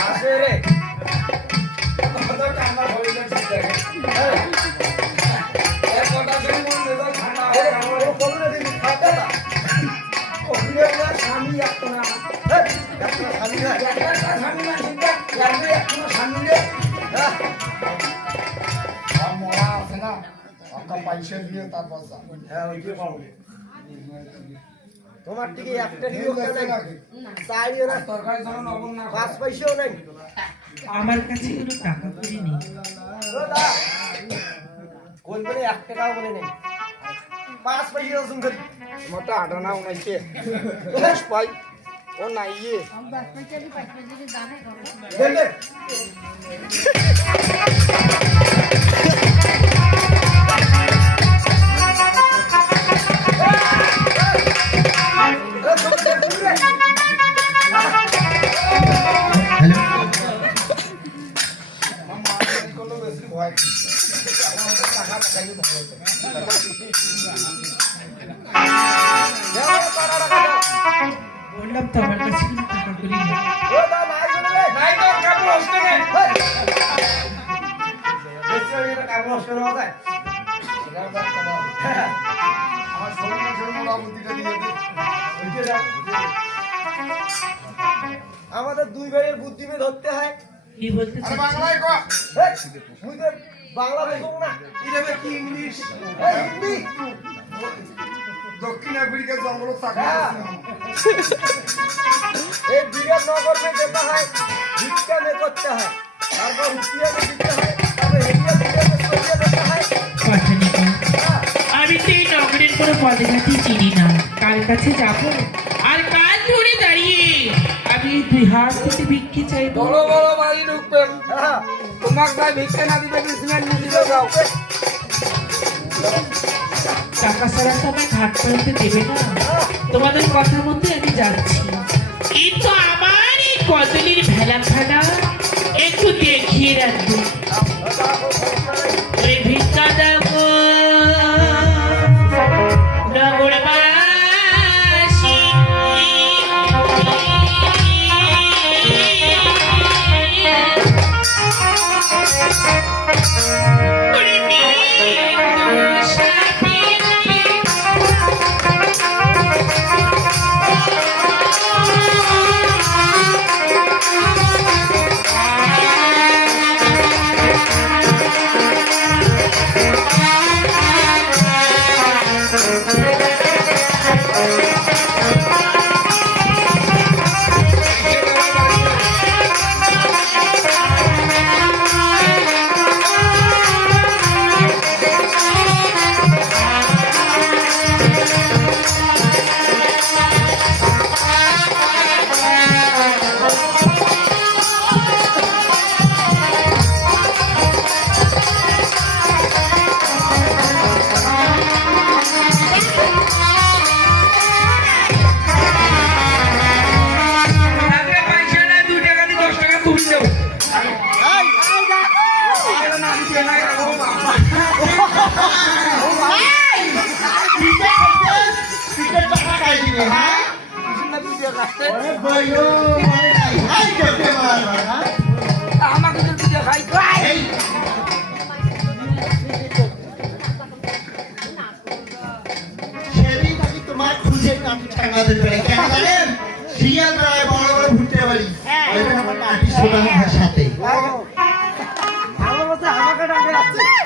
হাসে রে কত কান্না হয়ে যাচ্ছে এক কথা শুনে মন মেজাজ ঠান্ডা হয়ে গেল ও বললে দিদি খাতা না ওখানে না স্বামী একটা না একটা স্বামী না একটা স্বামী না চিন্তা করবে একটা স্বামী রে মরা আছে না আপনার পয়সা দিয়ে তারপর হ্যাঁ ওই যে পাবো তোমার থেকে একটা দিও নাই চাইও না সরকারি ধরো নবন না 5 পয়সাও নাই আমার কাছে কোনো টাকা করি নেই ও দা কোন বলে 1 টাকাও বলে নেই 5 পয়সা ওজন করি মোটা আটা না উনাইছে 10 পাই ও নাই ये 10 পয়সা দি 5 পয়সা দি দানে করো দে বললাম তো আমার কাছে কোনো টাকা করি নেই ও দা নাই বলে নাই তো কাবু হচ্ছে না বেশি এটা কাবু হচ্ছে না যায় আমার ছোট ছোট বাবুদিটা দিয়ে দে ওইটা দেখ আমাদের দুই ভাইয়ের বুদ্ধি মে ধরতে হয় কি বলতে আরে বাংলায় কো মুই তো বাংলা বলবো না এটা কি ইংলিশ হিন্দি দক্ষিণ আফ্রিকার জঙ্গল চাকরি এই বিরাট নগর মে যেতে হয় ভিক্ষা মে করতে হয় তারপর রুপিয়া মে দিতে হয় তারপর হেডিয়া দিতে হয় পাঠানি আমি তো এই নগরের কোনো পদঘাটি চিনি না কার কাছে যাব আর কাজ ধরে দাঁড়িয়ে আমি দুই হাত থেকে ভিক্ষে চাই বড় বড় বাড়ি ঢুকবেন তোমাকে ভাই ভিক্ষা না দিতে বিজনেস নিয়ে দিতে যাও টাকা ছাড়া তো আমায় ঘাট করতে দেবে না তোমাদের কথা মতো আমি যাচ্ছি কিন্তু আমার এই কদলির ভেলা ফেলা একটু দেখিয়ে রাখবে ওই ভিক্ষা দেবো নগরবাসী আমাকে তো পিঠা খাই সেদিন আমি তোমার খুঁজে কাটি ঠাঙ্গাতে পেরে কেন জানেন শিয়াল বেড়ায় বড় বড় ভুট্টে বাড়ি ওইটা আমার কাটি শোনানো ভাষাতে আমার মতো আমাকে ডাকে আসছে